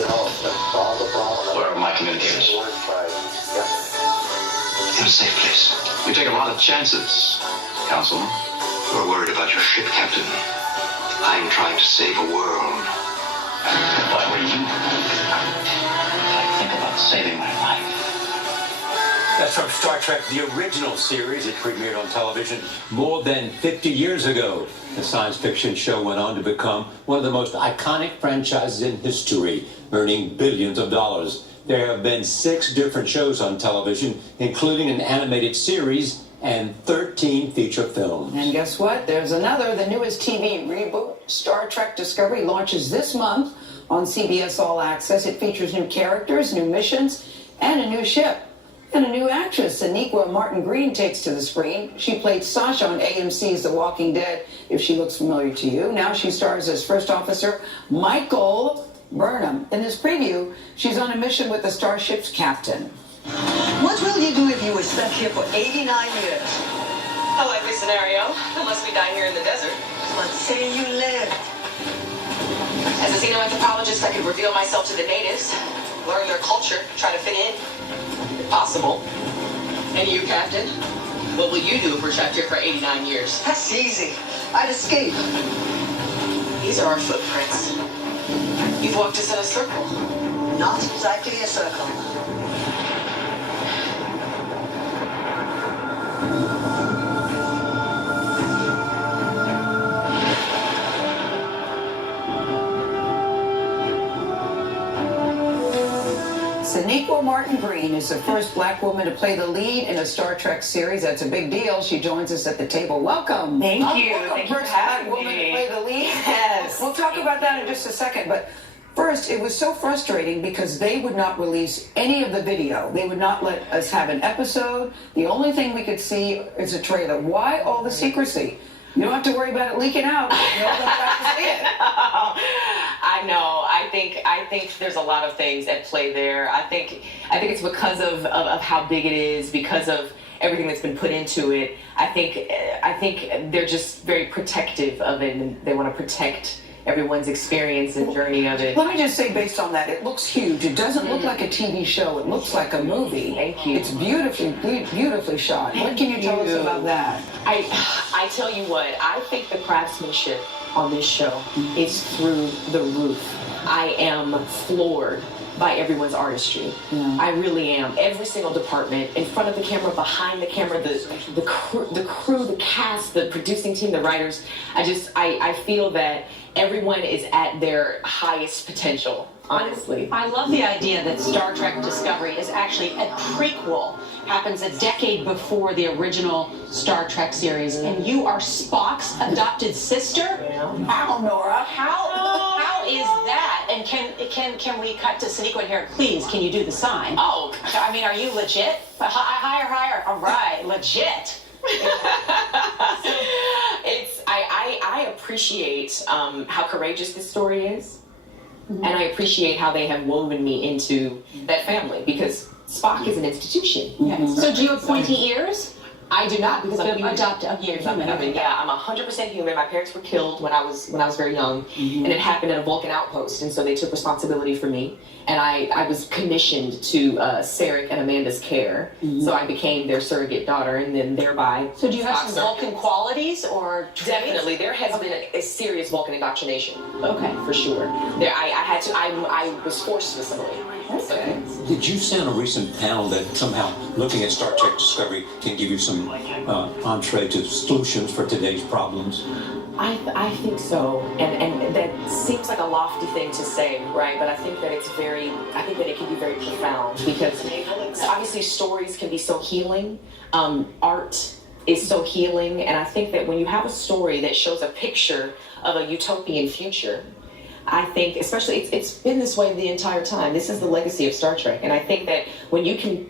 Where are my communicators? In a safe place. You take a lot of chances, Councilman. You're worried about your ship, Captain. I'm trying to save a world. If I were you, I'd think about saving my life. That's from Star Trek, the original series. It premiered on television more than 50 years ago. The science fiction show went on to become one of the most iconic franchises in history, earning billions of dollars. There have been 6 different shows on television, including an animated series and 13 feature films. And guess what? There's another. The newest TV reboot, Star Trek Discovery, launches this month on CBS All Access. It features new characters, new missions, and a new ship. And a new actress, Sonequa Martin Green, takes to the screen. She played Sasha on AMC's The Walking Dead, if she looks familiar to you. Now she stars as First Officer Michael Burnham. In this preview, she's on a mission with the starship's captain. What will you do if you were stuck here for 89 years? A likely scenario, unless we die here in the desert. But say you lived. As a xenoanthropologist, I could reveal myself to the natives, learn their culture, try to fit in. Possible. And you, Captain? What will you do if we're trapped here for 89 years? That's easy. I'd escape. These are our footprints. You've walked us in a circle. Not exactly a circle. Sonequa Martin Green is the first black woman to play the lead in a Star Trek series. That's a big deal. She joins us at the table. Welcome. Thank you. Welcome, Thank you for first black having woman me. to play the lead. Yes. We'll talk about that in just a second. But first, it was so frustrating because they would not release any of the video. They would not let us have an episode. The only thing we could see is a trailer. Why all the secrecy? You don't have to worry about it leaking out. You don't have to see it. I know. I think there's a lot of things at play there. I think it's because of how big it is, because of everything that's been put into it. I think they're just very protective of it, and they want to protect everyone's experience and journey of it. Let me just say, based on that, it looks huge. It doesn't look like a TV show. It looks like a movie. Thank you. It's beautifully shot. What can you tell us about that? I tell you what, I think the craftsmanship on this show is through the roof. I am floored by everyone's artistry. Yeah. I really am. Every single department, in front of the camera, behind the camera, the crew, the cast, the producing team, the writers. I feel that everyone is at their highest potential, honestly. I love the idea that Star Trek Discovery is actually a prequel. Happens a decade before the original Star Trek series, and you are Spock's adopted sister? How, Nora? How is that? And can we cut to Sonequa here? Please, can you do the sign? Oh, I mean, are you legit? Higher. All right, legit. I appreciate how courageous this story is, and I appreciate how they have woven me into that family, because Spock is an institution. So do you have pointy ears? I do not, because I'm human. Human. I'm 100% human. My parents were killed when I was very young, and it happened at a Vulcan outpost, and so they took responsibility for me, and I was commissioned to Sarek and Amanda's care, so I became their surrogate daughter, and then thereby. So do you have Spock's some Vulcan qualities or traits? Definitely, there has been a serious Vulcan indoctrination. Okay, for sure. I was forced with somebody. Okay. Did you say on a recent panel that somehow looking at Star Trek Discovery can give you some entree to solutions for today's problems? I think so, and that seems like a lofty thing to say, right? But I think that it can be very profound, because obviously stories can be so healing. Art is so healing, and I think that when you have a story that shows a picture of a utopian future, I think, especially, it's been this way the entire time. This is the legacy of Star Trek, and I think that when you can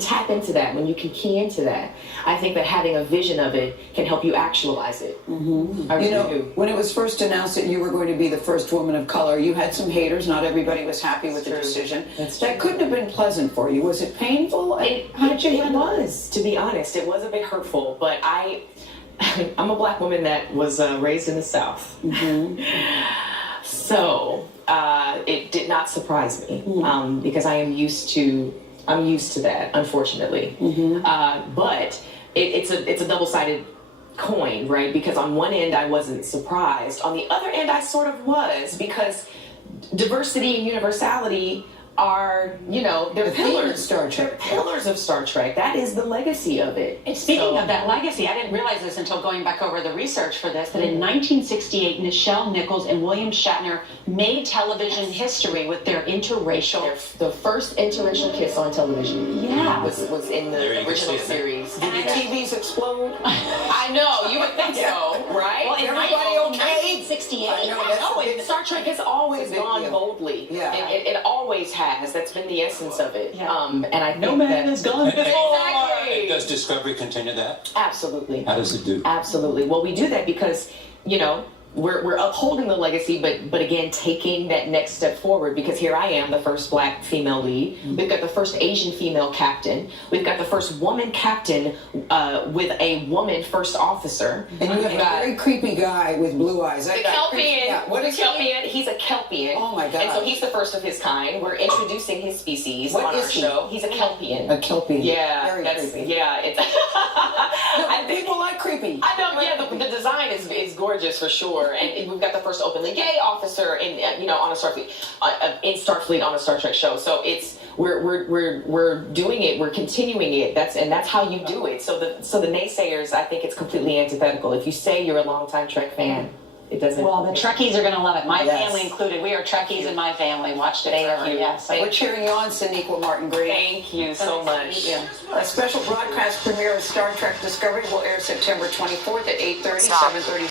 tap into that, when you can key into that, I think that having a vision of it can help you actualize it. Mm-hmm. I really do. When it was first announced that you were going to be the first woman of color, you had some haters. Not everybody was happy with the decision. That couldn't have been pleasant for you. Was it painful? How did you handle it? It was, to be honest. It was a bit hurtful, but I'm a black woman that was raised in the South. Mm-hmm. So it did not surprise me because I'm used to that, unfortunately. But it's a double-sided coin, right? Because on one end I wasn't surprised, on the other end I sort of was, because diversity and universality are, they're pillars of Star Trek. They're pillars of Star Trek. That is the legacy of it. And speaking of that legacy, I didn't realize this until going back over the research for this, that in 1968, Nichelle Nichols and William Shatner made television history with their interracial. The first interracial kiss on television. Yeah. was in There the you original see it. series. Did the TVs explode? I know, you would think so, right? Well, in Everybody okay? 1968. I know, that's No, a big- Star Trek has always It's a big gone deal. boldly. Yeah. It always has. That's been the essence of it. Yeah. And I think No man that, has gone before. Exactly. Does Discovery continue that? Absolutely. How does it do? Absolutely. Well, we do that because, we're upholding the legacy, but again, taking that next step forward, because here I am, the first Black female lead. We've got the first Asian female captain. We've got the first woman captain with a woman first officer. And you have a very creepy guy with blue eyes. The Kelpian. Yeah. What is he? Kelpian? He's a Kelpian. Oh my God. And so he's the first of his kind. We're introducing his species What on is our he? show. He's a Kelpian. A Kelpian. Yeah, Very that's creepy. yeah. It's No, I think people like creepy. I know. Yeah, the design is gorgeous for sure, and we've got the first openly gay officer in on a Starfleet in Starfleet on a Star Trek show. So it's we're doing it. We're continuing it. That's how you do it. So the naysayers, I think it's completely antithetical. If you say you're a longtime Trek fan, it doesn't. Well, the Trekkies are going to love it. My Yes. family included. We are Trekkies in my family. Watched it Thank forever. you. Yes. We're cheering you on, Sonequa Martin Green. Thank you so much. A special broadcast premiere of Star Trek Discovery will air September 24th at 8:30, 7:30